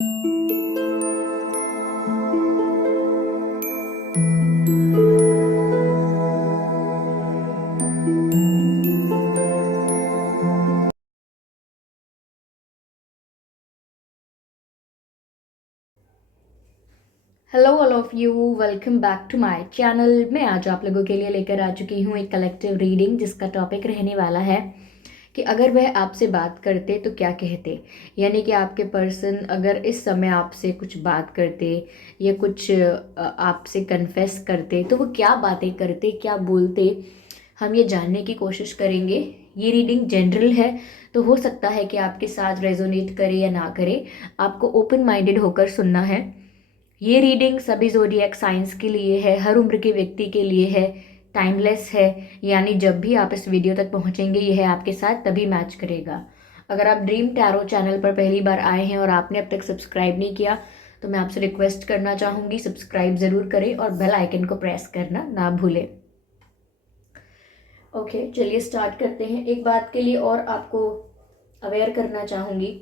Hello all of you, welcome back to my channel. मैं आज आप लोगों के लिए लेकर आ चुकी हूँ एक कलेक्टिव रीडिंग जिसका टॉपिक रहने वाला है कि अगर वह आपसे बात करते तो क्या कहते। यानी कि आपके पर्सन अगर इस समय आपसे कुछ बात करते या कुछ आपसे कन्फेस करते तो वो क्या बातें करते, क्या बोलते, हम ये जानने की कोशिश करेंगे। ये रीडिंग जनरल है तो हो सकता है कि आपके साथ रेजोनेट करे या ना करे, आपको ओपन माइंडेड होकर सुनना है। ये रीडिंग सभी ज़ोडिएक साइंस के लिए है, हर उम्र के व्यक्ति के लिए है, टाइमलेस है। यानी जब भी आप इस वीडियो तक पहुंचेंगे यह आपके साथ तभी मैच करेगा। अगर आप ड्रीम टैरो चैनल पर पहली बार आए हैं और आपने अब तक सब्सक्राइब नहीं किया तो मैं आपसे रिक्वेस्ट करना चाहूँगी, सब्सक्राइब ज़रूर करें और बेल आइकन को प्रेस करना ना भूलें। ओके, चलिए स्टार्ट करते हैं। एक बात के लिए और आपको अवेयर करना चाहूँगी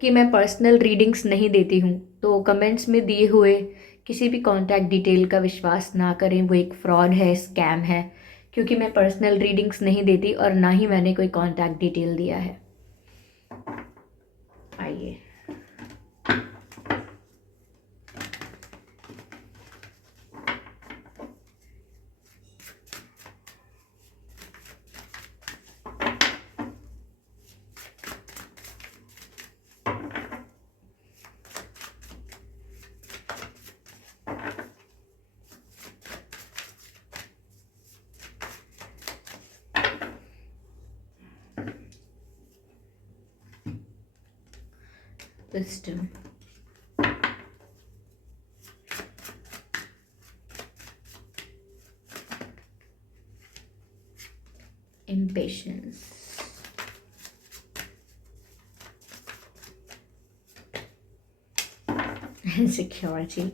कि मैं पर्सनल रीडिंग्स नहीं देती हूँ, तो कमेंट्स में दिए हुए किसी भी कॉन्टैक्ट डिटेल का विश्वास ना करें, वो एक फ्रॉड है, स्कैम है। क्योंकि मैं पर्सनल रीडिंग्स नहीं देती और ना ही मैंने कोई कॉन्टैक्ट डिटेल दिया है। आइए, wisdom, impatience, insecurity,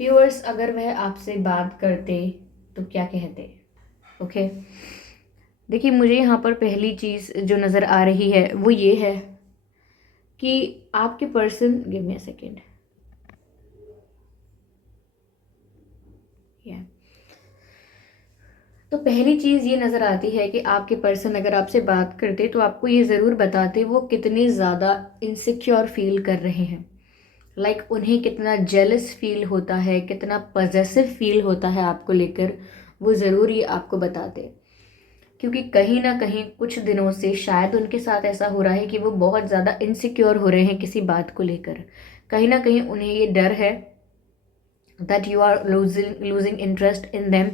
व्यूअर्स अगर वह आपसे बात करते तो क्या कहते। ओके, देखिए मुझे यहाँ पर पहली चीज़ जो नज़र आ रही है वो ये है कि आपके person, give me a second, तो पहली चीज़ ये नज़र आती है कि आपके पर्सन अगर आपसे बात करते तो आपको ये ज़रूर बताते वो कितने ज़्यादा इनसिक्योर फील कर रहे हैं। उन्हें कितना जेलस फील होता है, कितना पजेसिव फील होता है आपको लेकर, वो ज़रूर ये आपको बताते। क्योंकि कहीं ना कहीं कुछ दिनों से शायद उनके साथ ऐसा हो रहा है कि वो बहुत ज़्यादा इनसिक्योर हो रहे हैं किसी बात को लेकर। कहीं ना कहीं उन्हें ये डर है that you are losing interest in them.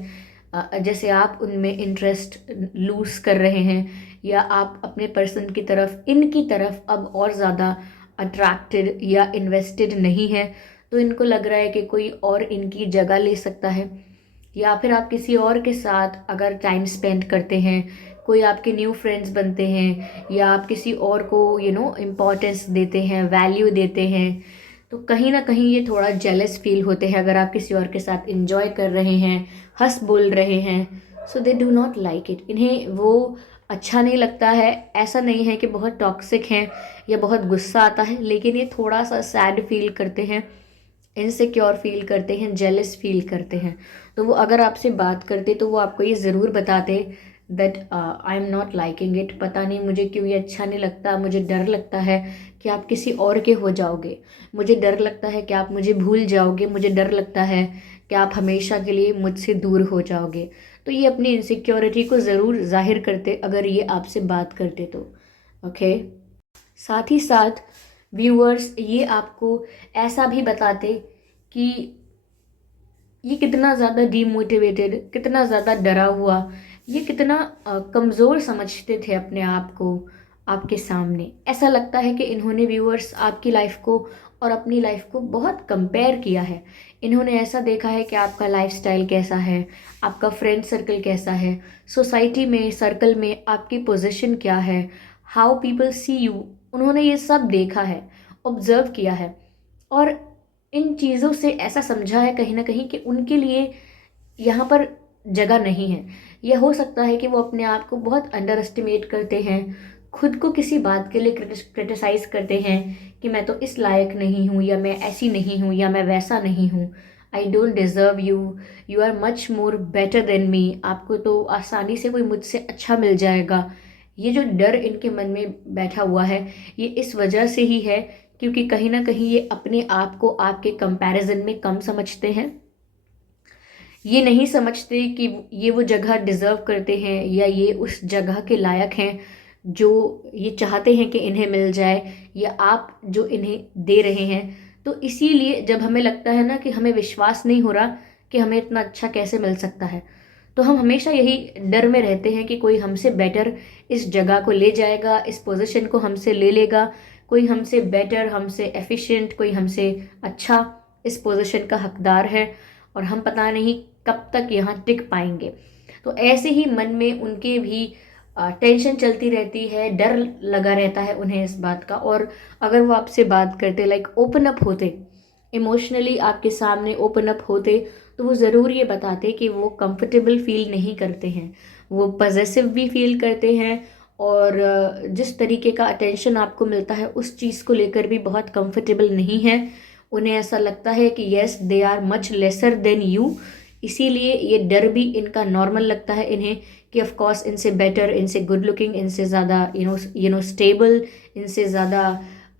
जैसे आप उनमें इंटरेस्ट लूज कर रहे हैं या आप अपने पर्सन की तरफ, इनकी तरफ अब और ज़्यादा अट्रैक्टेड या इन्वेस्टेड नहीं है। तो इनको लग रहा है कि कोई और इनकी जगह ले सकता है, या फिर आप किसी और के साथ अगर टाइम स्पेंड करते हैं, कोई आपके न्यू फ्रेंड्स बनते हैं या आप किसी और को इम्पोर्टेंस देते हैं, वैल्यू देते हैं, तो कहीं ना कहीं ये थोड़ा जेलस फील होते हैं अगर आप किसी और के साथ इंजॉय कर रहे हैं, हंस बोल रहे हैं। So they do not like it, इन्हें वो अच्छा नहीं लगता है। ऐसा नहीं है कि बहुत टॉक्सिक हैं या बहुत गुस्सा आता है, लेकिन ये थोड़ा सा सैड फील करते हैं, इनसिक्योर फील करते हैं, जेलस फील करते हैं। तो वो अगर आपसे बात करते तो वो आपको ये ज़रूर बताते that I am not liking it, पता नहीं मुझे क्यों ये अच्छा नहीं लगता, मुझे डर लगता है कि आप किसी और के हो जाओगे, मुझे डर लगता है कि आप मुझे भूल जाओगे, मुझे डर लगता है कि आप हमेशा के लिए मुझसे दूर हो जाओगे। तो ये अपनी इनसिक्योरिटी को ज़रूर जाहिर करते अगर ये आपसे बात करते तो। ओके, साथ ही साथ व्यूअर्स ये आपको ऐसा भी बताते कि ये कितना ज़्यादा डीमोटिवेटेड, कितना ज़्यादा डरा हुआ, ये कितना कमज़ोर समझते थे अपने आप को आपके सामने। ऐसा लगता है कि इन्होंने व्यूअर्स आपकी लाइफ को और अपनी लाइफ को बहुत कंपेयर किया है। इन्होंने ऐसा देखा है कि आपका लाइफस्टाइल कैसा है, आपका फ्रेंड सर्कल कैसा है, सोसाइटी में, सर्कल में आपकी पोजीशन क्या है, हाउ पीपल सी यू। उन्होंने ये सब देखा है, ऑब्जर्व किया है। और इन चीज़ों से ऐसा समझा है कहीं ना कहीं कि उनके लिए यहाँ पर जगह नहीं है। यह हो सकता है कि वो अपने आप को बहुत अंडर एस्टिमेट करते हैं, खुद को किसी बात के लिए क्रिटिसाइज करते हैं कि मैं तो इस लायक नहीं हूँ, या मैं ऐसी नहीं हूँ, या मैं वैसा नहीं हूँ। I don't deserve you, you are much more better than me, आपको तो आसानी से कोई मुझसे अच्छा मिल जाएगा। ये जो डर इनके मन में बैठा हुआ है, ये इस वजह से ही है क्योंकि कहीं ना कहीं ये अपने आप को आपके कंपैरिजन में कम समझते हैं। ये नहीं समझते कि ये वो जगह डिज़र्व करते हैं या ये उस जगह के लायक हैं जो ये चाहते हैं कि इन्हें मिल जाए, या आप जो इन्हें दे रहे हैं। तो इसीलिए जब हमें लगता है ना कि हमें विश्वास नहीं हो रहा कि हमें इतना अच्छा कैसे मिल सकता है, तो हम हमेशा यही डर में रहते हैं कि कोई हमसे बेटर इस जगह को ले जाएगा, इस पोजीशन को हमसे ले लेगा, कोई हमसे बेटर, हमसे एफिशिएंट, कोई हमसे अच्छा इस पोजीशन का हकदार है, और हम पता नहीं कब तक यहाँ टिक पाएंगे। तो ऐसे ही मन में उनके भी टेंशन चलती रहती है, डर लगा रहता है उन्हें इस बात का। और अगर वो आपसे बात करते, लाइक ओपन अप होते, इमोशनली आपके सामने ओपन अप होते, तो वो ज़रूर ये बताते कि वो कंफर्टेबल फील नहीं करते हैं, वो पजेसिव भी फील करते हैं, और जिस तरीके का अटेंशन आपको मिलता है उस चीज़ को लेकर भी बहुत कंफर्टेबल नहीं है। उन्हें ऐसा लगता है कि yes they are much lesser than you, इसीलिए ये डर भी इनका नॉर्मल लगता है इन्हें कि ऑफ कोर्स इनसे बेटर, इनसे गुड लुकिंग, इनसे ज़्यादा यू नो स्टेबल, इनसे ज़्यादा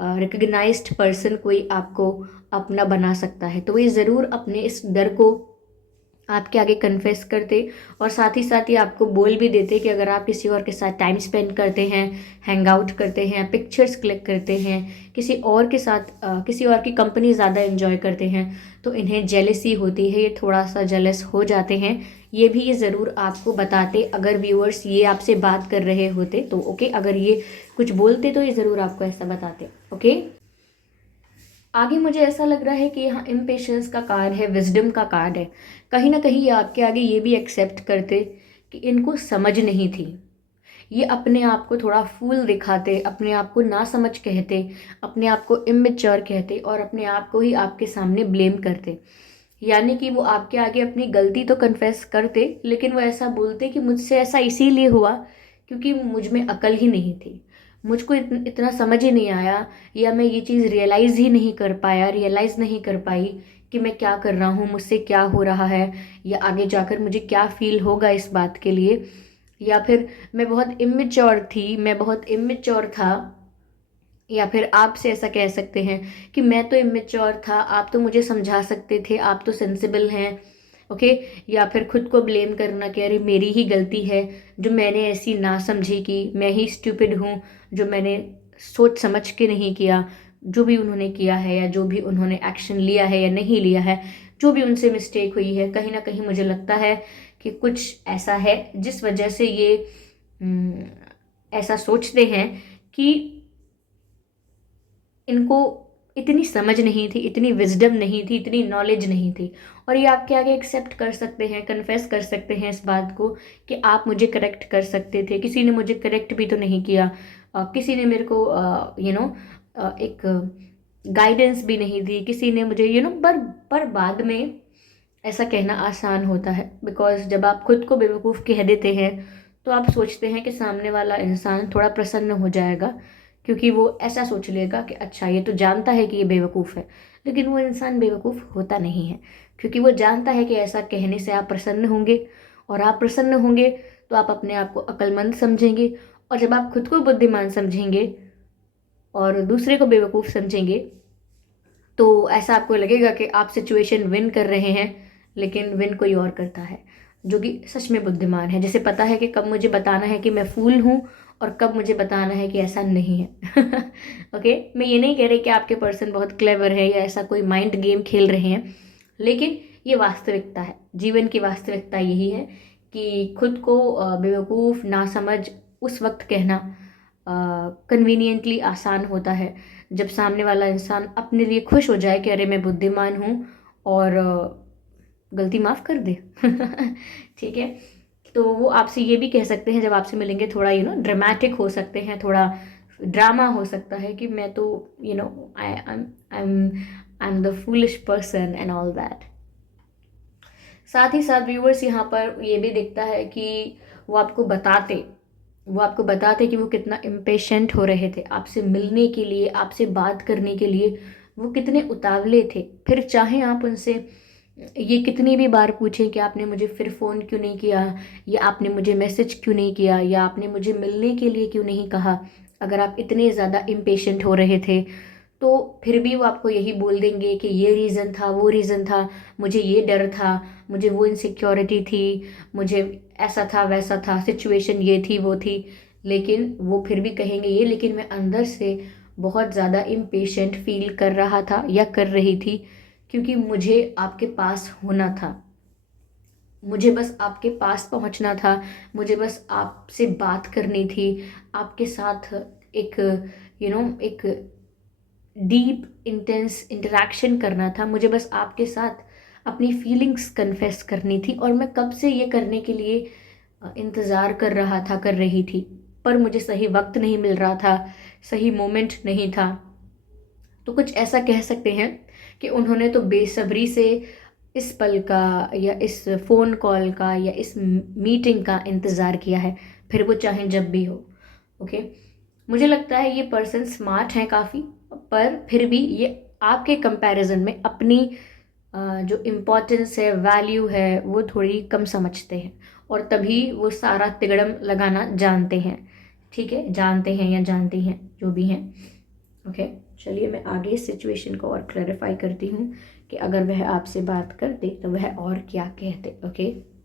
रिकग्नाइज्ड पर्सन कोई आपको अपना बना सकता है। तो ये ज़रूर अपने इस डर को आपके आगे कन्फेस करते, और साथ ही आपको बोल भी देते कि अगर आप किसी और के साथ टाइम स्पेंड करते हैं, हैंग आउट करते हैं, पिक्चर्स क्लिक करते हैं, किसी और के साथ किसी और की कंपनी ज़्यादा एंजॉय करते हैं, तो इन्हें जेलसी होती है, ये थोड़ा सा जेलस हो जाते हैं। ये भी ये ज़रूर आपको बताते अगर व्यूअर्स ये आपसे बात कर रहे होते तो। ओके, अगर ये कुछ बोलते तो ये ज़रूर आपको ऐसा बताते। ओके, आगे मुझे ऐसा लग रहा है कि यहाँ इम्पेशंस का कार्ड है, विजडम का कार्ड है। कहीं ना कहीं ये आपके आगे ये भी एक्सेप्ट करते कि इनको समझ नहीं थी, ये अपने आप को थोड़ा फूल दिखाते, अपने आप को ना समझ कहते, अपने आप को इमेच्योर कहते, और अपने आप को ही आपके सामने ब्लेम करते। यानी कि वो आपके आगे अपनी गलती तो कन्फेस करते, लेकिन वो ऐसा बोलते कि मुझसे ऐसा इसीलिए हुआ क्योंकि मुझ में अकल ही नहीं थी, मुझको इतना समझ ही नहीं आया, या मैं ये चीज़ रियलाइज़ ही नहीं कर पाया, रियलाइज़ नहीं कर पाई कि मैं क्या कर रहा हूँ, मुझसे क्या हो रहा है, या आगे जाकर मुझे क्या फील होगा इस बात के लिए। या फिर मैं बहुत इमेच्योर थी, मैं बहुत इमेच्योर था, या फिर आपसे ऐसा कह सकते हैं कि मैं तो इमेच्योर था, आप तो मुझे समझा सकते थे, आप तो सेंसिबल हैं। ओके, या फिर खुद को ब्लेम करना कि अरे मेरी ही गलती है जो मैंने ऐसी ना समझी, कि मैं ही स्टूपिड हूँ जो मैंने सोच समझ के नहीं किया, जो भी उन्होंने किया है या जो भी उन्होंने एक्शन लिया है या नहीं लिया है, जो भी उनसे मिस्टेक हुई है, कहीं ना कहीं मुझे लगता है कि कुछ ऐसा है जिस वजह से ये ऐसा सोचते हैं कि इनको इतनी समझ नहीं थी, इतनी विजडम नहीं थी, इतनी नॉलेज नहीं थी। और ये आपके आगे एक्सेप्ट कर सकते हैं, कन्फेस कर सकते हैं इस बात को कि आप मुझे करेक्ट कर सकते थे, किसी ने मुझे करेक्ट भी तो नहीं किया, किसी ने मेरे को एक गाइडेंस भी नहीं दी, किसी ने मुझे पर बाद में ऐसा कहना आसान होता है, बिकॉज जब आप खुद को बेवकूफ़ कह देते हैं तो आप सोचते हैं कि सामने वाला इंसान थोड़ा प्रसन्न हो जाएगा, क्योंकि वो ऐसा सोच लेगा कि अच्छा ये तो जानता है कि ये बेवकूफ़ है। लेकिन वो इंसान बेवकूफ़ होता नहीं है, क्योंकि वो जानता है कि ऐसा कहने से आप प्रसन्न होंगे, और आप प्रसन्न होंगे तो आप अपने आप को अक्लमंद समझेंगे, और जब आप खुद को बुद्धिमान समझेंगे और दूसरे को बेवकूफ़ समझेंगे, तो ऐसा आपको लगेगा कि आप सिचुएशन विन कर रहे हैं, लेकिन विन कोई और करता है जो कि सच में बुद्धिमान है, जिसे पता है कि कब मुझे बताना है कि मैं फूल हूँ और कब मुझे बताना है कि ऐसा नहीं है। ओके, मैं ये नहीं कह रही कि आपके पर्सन बहुत क्लेवर है या ऐसा कोई माइंड गेम खेल रहे हैं, लेकिन ये वास्तविकता है, जीवन की वास्तविकता यही है कि खुद को बेवकूफ़ ना समझ उस वक्त कहना कन्वीनियंटली आसान होता है जब सामने वाला इंसान अपने लिए खुश हो जाए कि अरे मैं बुद्धिमान हूँ, और गलती माफ़ कर दे। ठीक है, तो वो आपसे ये भी कह सकते हैं, जब आपसे मिलेंगे थोड़ा ड्रामेटिक हो सकते हैं, थोड़ा ड्रामा हो सकता है कि मैं तो I am I am the foolish person and all that. साथ ही साथ व्यूअर्स यहाँ पर ये भी दिखता है कि वो आपको बताते कि वो कितना इम्पेशेंट हो रहे थे आपसे मिलने के लिए, आपसे बात करने के लिए। वो कितने उतावले थे। फिर चाहे आप उनसे ये कितनी भी बार पूछें कि आपने मुझे फिर फ़ोन क्यों नहीं किया, या आपने मुझे मैसेज क्यों नहीं किया, या आपने मुझे मिलने के लिए क्यों नहीं कहा, अगर आप इतने ज़्यादा इम्पेशेंट हो रहे थे तो फिर भी वो आपको यही बोल देंगे कि ये रीज़न था, वो रीज़न था, मुझे ये डर था, मुझे वो इनसिक्योरिटी थी, मुझे ऐसा था वैसा था, सिचुएशन ये थी वो थी। लेकिन वो फिर भी कहेंगे ये, लेकिन मैं अंदर से बहुत ज़्यादा इम्पेशेंट फील कर रहा था या कर रही थी, क्योंकि मुझे आपके पास होना था, मुझे बस आपके पास पहुंचना था, मुझे बस आपसे बात करनी थी, आपके साथ एक एक डीप इंटेंस इंटरेक्शन करना था, मुझे बस आपके साथ अपनी फीलिंग्स कन्फेस करनी थी। और मैं कब से ये करने के लिए इंतज़ार कर रही थी, पर मुझे सही वक्त नहीं मिल रहा था, सही मोमेंट नहीं था। तो कुछ ऐसा कह सकते हैं कि उन्होंने तो बेसब्री से इस पल का या इस फ़ोन कॉल का या इस मीटिंग का इंतज़ार किया है, फिर वो चाहे जब भी हो। ओके, मुझे लगता है ये पर्सन स्मार्ट है काफ़ी, पर फिर भी ये आपके कंपैरिजन में अपनी जो इम्पोर्टेंस है, वैल्यू है, वो थोड़ी कम समझते हैं, और तभी वो सारा तिगड़म लगाना जानते हैं। ठीक है, जानते हैं या जानती हैं, जो भी हैं। ओके, चलिए मैं आगे इस सिचुएशन को और क्लैरिफाई करती हूँ कि अगर वह आपसे बात करते तो वह और क्या कहते। ओके,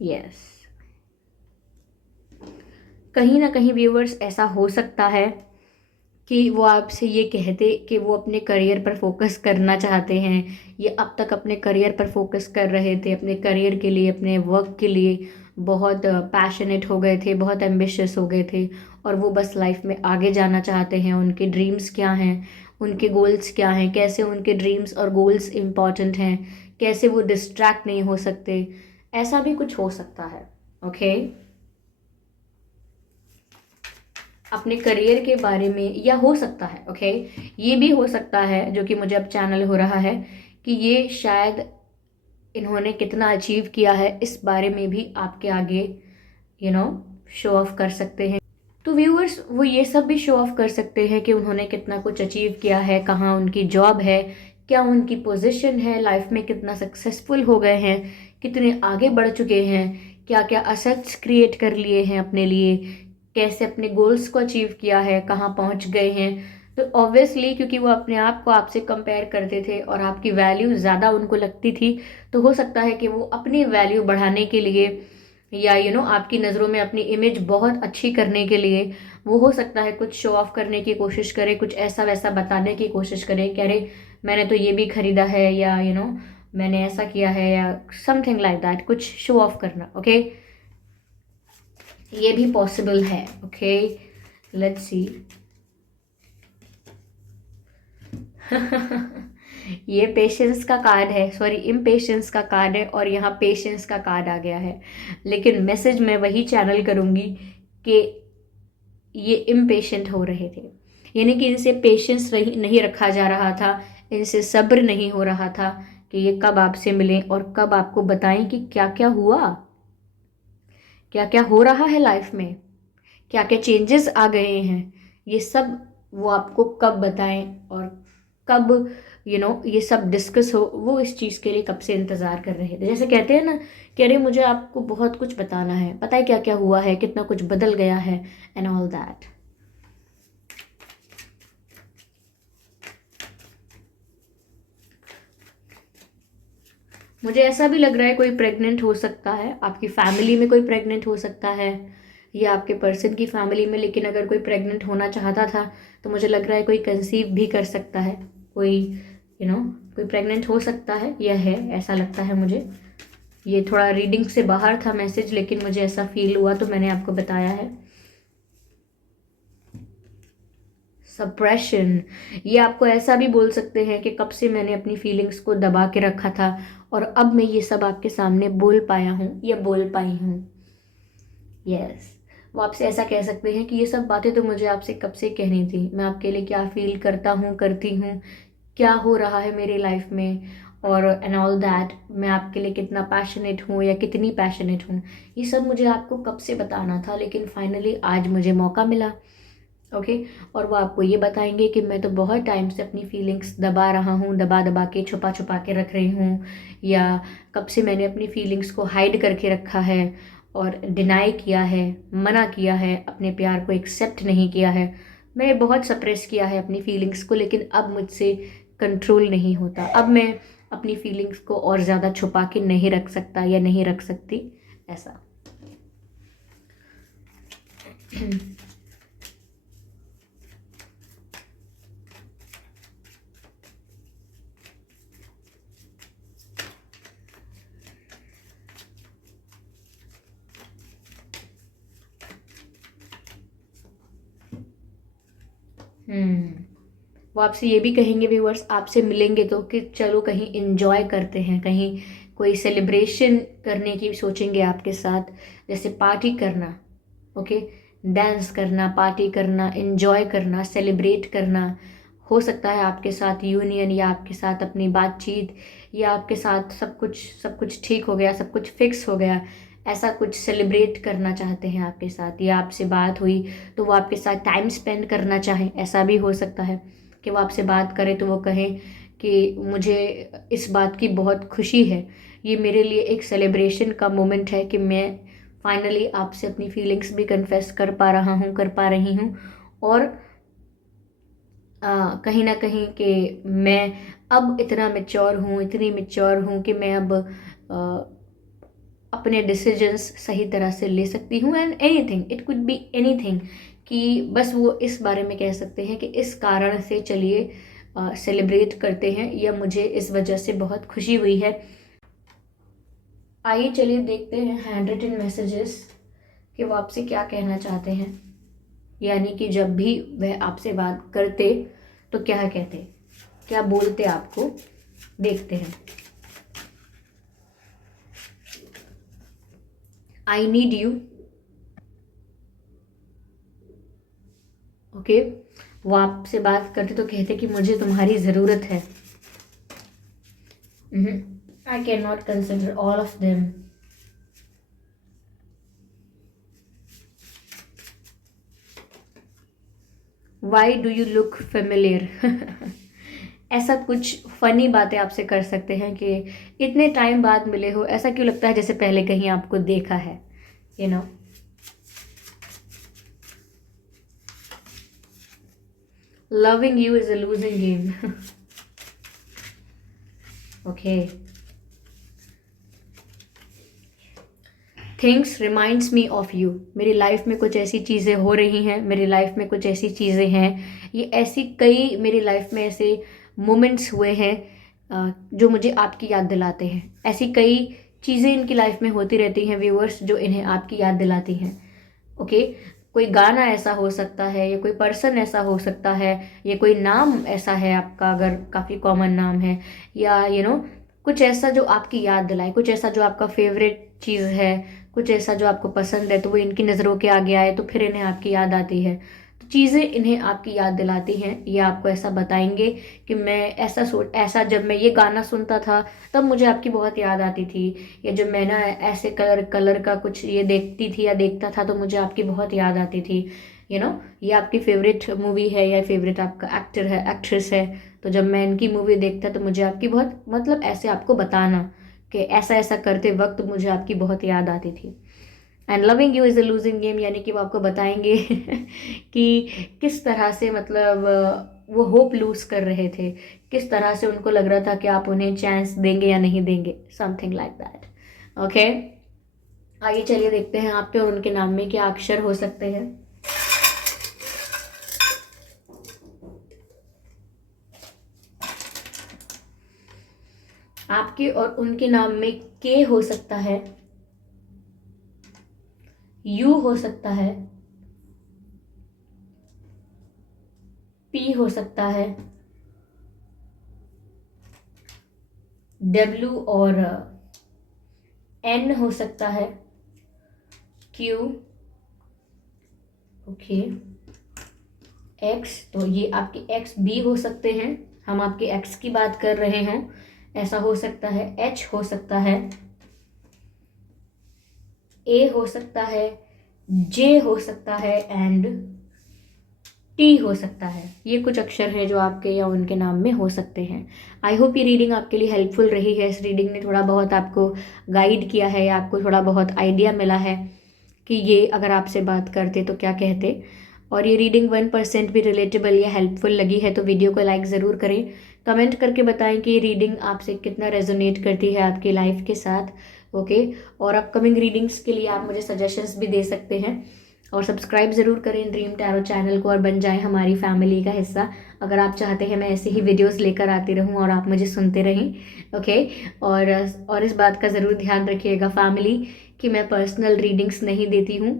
यस, कहीं ना कहीं व्यूअर्स ऐसा हो सकता है कि वो आपसे ये कहते कि वो अपने करियर पर फोकस करना चाहते हैं, ये अब तक अपने करियर पर फोकस कर रहे थे, अपने करियर के लिए, अपने वर्क के लिए बहुत पैशनेट हो गए थे, बहुत एम्बिशियस हो गए थे, और वो बस लाइफ में आगे जाना चाहते हैं। उनके ड्रीम्स क्या हैं, उनके गोल्स क्या हैं, कैसे उनके ड्रीम्स और गोल्स इम्पॉर्टेंट हैं, कैसे वो डिस्ट्रैक्ट नहीं हो सकते, ऐसा भी कुछ हो सकता है। ओके, अपने करियर के बारे में, या हो सकता है ओके, ये भी हो सकता है जो कि मुझे अब चैनल हो रहा है कि ये शायद इन्होंने कितना अचीव किया है इस बारे में भी आपके आगे यू नो शो ऑफ कर सकते हैं। तो व्यूअर्स वो ये सब भी शो ऑफ कर सकते हैं कि उन्होंने कितना कुछ अचीव किया है, कहाँ उनकी जॉब है, क्या उनकी पोजीशन है लाइफ में, कितना सक्सेसफुल हो गए हैं, कितने आगे बढ़ चुके हैं, क्या क्या असेट्स क्रिएट कर लिए हैं अपने लिए, कैसे अपने गोल्स को अचीव किया है, कहाँ पहुँच गए हैं। तो ऑब्वियसली क्योंकि वो अपने आप को आपसे कंपेयर करते थे और आपकी वैल्यू ज़्यादा उनको लगती थी, तो हो सकता है कि वो अपनी वैल्यू बढ़ाने के लिए या आपकी नज़रों में अपनी इमेज बहुत अच्छी करने के लिए वो हो सकता है कुछ शो ऑफ करने की कोशिश करे, कुछ ऐसा वैसा बताने की कोशिश करे कि अरे मैंने तो ये भी खरीदा है, या मैंने ऐसा किया है, या समथिंग लाइक दैट, कुछ शो ऑफ करना। ओके, ये भी पॉसिबल है। Okay, let's see. ये पेशेंस का कार्ड है, सॉरी इम्पेशेंस का कार्ड है, और यहाँ पेशेंस का कार्ड आ गया है। लेकिन मैसेज मैं वही चैनल करूँगी कि ये इम्पेशेंट हो रहे थे, यानी कि इनसे पेशेंस नहीं रखा जा रहा था, इनसे सब्र नहीं हो रहा था कि ये कब आपसे मिलें और कब आपको बताएं कि क्या क्या हुआ, क्या क्या हो रहा है लाइफ में, क्या क्या चेंजेस आ गए हैं, ये सब वो आपको कब बताएं, और कब ये सब डिस्कस हो। वो इस चीज़ के लिए कब से इंतज़ार कर रहे थे। जैसे कहते हैं ना कि अरे मुझे आपको बहुत कुछ बताना है, पता है क्या क्या हुआ है, कितना कुछ बदल गया है, एंड ऑल दैट। मुझे ऐसा भी लग रहा है कोई प्रेग्नेंट हो सकता है, आपकी फैमिली में कोई प्रेग्नेंट हो सकता है, या आपके पर्सन की फैमिली में। लेकिन अगर कोई प्रेग्नेंट होना चाहता था तो मुझे लग रहा है कोई कंसीव भी कर सकता है, कोई कोई प्रेग्नेंट हो सकता है या है, ऐसा लगता है मुझे। ये थोड़ा रीडिंग से बाहर था मैसेज, लेकिन मुझे ऐसा फील हुआ तो मैंने आपको बताया है। सप्रेशन। ये आपको ऐसा भी बोल सकते हैं कि कब से मैंने अपनी फीलिंग्स को दबा के रखा था और अब मैं ये सब आपके सामने बोल पाया हूँ या बोल पाई हूँ। यस, वो आपसे ऐसा कह सकते हैं कि ये सब बातें तो मुझे आपसे कब से कहनी थी, मैं आपके लिए क्या फील करता हूँ, करती हूँ, क्या हो रहा है मेरी लाइफ में, और एंड ऑल दैट, मैं आपके लिए कितना पैशनेट हूँ या कितनी पैशनेट हूँ। ये सब मुझे आपको कब से बताना था, लेकिन फाइनली आज मुझे मौका मिला। ओके। और वो आपको ये बताएंगे कि मैं तो बहुत टाइम से अपनी फीलिंग्स दबा रहा हूँ, दबा दबा के छुपा छुपा के रख रही हूँ, या कब से मैंने अपनी फीलिंग्स को हाइड करके रखा है और डिनाई किया है, मना किया है, अपने प्यार को एक्सेप्ट नहीं किया है। मैंने बहुत सप्रेस किया है अपनी फीलिंग्स को, लेकिन अब मुझसे कंट्रोल नहीं होता। अब मैं अपनी फीलिंग्स को और ज़्यादा छुपा के नहीं रख सकता या नहीं रख सकती, ऐसा। हम्म वो आपसे ये भी कहेंगे व्यूअर्स, आपसे मिलेंगे तो कि चलो कहीं इंजॉय करते हैं, कहीं कोई सेलिब्रेशन करने की सोचेंगे आपके साथ, जैसे पार्टी करना। ओके। डांस करना, पार्टी करना, इंजॉय करना, सेलिब्रेट करना। हो सकता है आपके साथ यूनियन, या आपके साथ अपनी बातचीत, या आपके साथ सब कुछ ठीक हो गया, सब कुछ फिक्स हो गया, ऐसा कुछ सेलिब्रेट करना चाहते हैं आपके साथ, या आपसे बात हुई तो वो आपके साथ टाइम स्पेंड करना चाहें, ऐसा भी हो सकता है कि वो आपसे बात करें तो वो कहें कि मुझे इस बात की बहुत खुशी है, ये मेरे लिए एक सेलिब्रेशन का मोमेंट है कि मैं फाइनली आपसे अपनी फीलिंग्स भी कन्फेस कर पा रहा हूँ, कर पा रही हूँ। और कहीं ना कहीं कि मैं अब इतना मेच्योर हूँ, इतनी मेच्योर हूँ कि मैं अब अपने डिसीजंस सही तरह से ले सकती हूँ। And anything, it could be anything, कि बस वो इस बारे में कह सकते हैं कि इस कारण से चलिए सेलिब्रेट करते हैं, या मुझे इस वजह से बहुत खुशी हुई है। आइए चलिए देखते हैं हैंड रिटन मैसेजेस कि वो आपसे क्या कहना चाहते हैं, यानी कि जब भी वह आपसे बात करते तो क्या कहते, क्या बोलते आपको। देखते हैं। I need you. ओके। वो आपसे बात करते तो कहते कि मुझे तुम्हारी ज़रूरत है। I can not consider all of them. Why do you look familiar. ऐसा कुछ फनी बातें आपसे कर सकते हैं कि इतने टाइम बाद मिले हो, ऐसा क्यों लगता है जैसे पहले कहीं आपको देखा है, you know. Loving you is a losing game. Okay. Things reminds me of you. मेरी लाइफ में कुछ ऐसी चीज़ें हो रही हैं, मेरी लाइफ में कुछ ऐसी चीज़ें हैं, ये ऐसी कई मेरी लाइफ में ऐसे मोमेंट्स हुए हैं जो मुझे आपकी याद दिलाते हैं। ऐसी कई चीज़ें इनकी लाइफ में होती रहती हैं व्यूअर्स, जो इन्हें आपकी याद दिलाती हैं। ओके। कोई गाना ऐसा हो सकता है, या कोई पर्सन ऐसा हो सकता है, या कोई नाम ऐसा है आपका, अगर काफ़ी कॉमन नाम है, या कुछ ऐसा जो आपकी याद दिलाए, कुछ ऐसा जो आपका फेवरेट चीज़ है, कुछ ऐसा जो आपको पसंद है, तो वो इनकी नज़रों के आगे आए तो फिर इन्हें आपकी याद आती है। तो चीज़ें इन्हें आपकी याद दिलाती हैं, ये आपको ऐसा बताएंगे कि मैं ऐसा जब मैं ये गाना सुनता था तब मुझे आपकी बहुत याद आती थी, या जब मैं ना ऐसे कलर कलर का कुछ ये देखती थी या देखता था तो मुझे आपकी बहुत याद आती थी। ये आपकी फेवरेट मूवी है, या फेवरेट आपका एक्टर है, एक्ट्रेस है, तो जब मैं इनकी मूवी देखता तो मुझे आपकी बहुत, मतलब ऐसे आपको बताना कि ऐसा ऐसा करते वक्त मुझे आपकी बहुत याद आती थी। And loving you is a losing game, यानी कि वो आपको बताएंगे कि किस तरह से, मतलब वो होप लूज कर रहे थे, किस तरह से उनको लग रहा था कि आप उन्हें चांस देंगे या नहीं देंगे, समथिंग लाइक दैट। ओके। आइए चलिए देखते हैं आपके और उनके नाम में क्या अक्षर हो सकते हैं। आपके और उनके नाम में के हो सकता है, यू हो सकता है, पी हो सकता है, डब्ल्यू और एन हो सकता है, क्यू, ओके, एक्स, तो ये आपके एक्स भी हो सकते हैं, हम आपके एक्स की बात कर रहे हैं, ऐसा हो सकता है, एच हो सकता है, ए हो सकता है, जे हो सकता है एंड टी हो सकता है। ये कुछ अक्षर हैं जो आपके या उनके नाम में हो सकते हैं। आई होप ये रीडिंग आपके लिए हेल्पफुल रही है। इस रीडिंग ने थोड़ा बहुत आपको गाइड किया है या आपको थोड़ा बहुत आइडिया मिला है कि ये अगर आपसे बात करते तो क्या कहते। और ये रीडिंग 1% भी रिलेटेबल या हेल्पफुल लगी है तो वीडियो को लाइक ज़रूर करें। कमेंट करके बताएं कि ये रीडिंग आपसे कितना रेजोनेट करती है आपकी लाइफ के साथ। ओके, और अपकमिंग रीडिंग्स के लिए आप मुझे सजेशंस भी दे सकते हैं। और सब्सक्राइब ज़रूर करें ड्रीम टैरो चैनल को और बन जाएं हमारी फैमिली का हिस्सा। अगर आप चाहते हैं मैं ऐसे ही वीडियोस लेकर आती रहूं और आप मुझे सुनते रहें। ओके, और इस बात का ज़रूर ध्यान रखिएगा फैमिली कि मैं पर्सनल रीडिंग्स नहीं देती हूँ।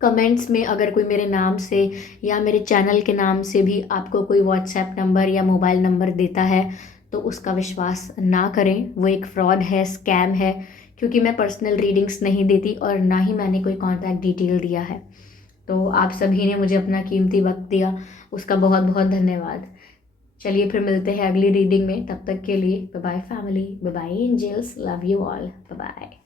कमेंट्स में अगर कोई मेरे नाम से या मेरे चैनल के नाम से भी आपको कोई व्हाट्सएप नंबर या मोबाइल नंबर देता है तो उसका विश्वास ना करें, वो एक फ्रॉड है, स्कैम है। क्योंकि मैं पर्सनल रीडिंग्स नहीं देती और ना ही मैंने कोई कॉन्टैक्ट डिटेल दिया है। तो आप सभी ने मुझे अपना कीमती वक्त दिया, उसका बहुत बहुत धन्यवाद। चलिए फिर मिलते हैं अगली रीडिंग में, तब तक के लिए bye bye family, bye bye angels, love you all, bye bye.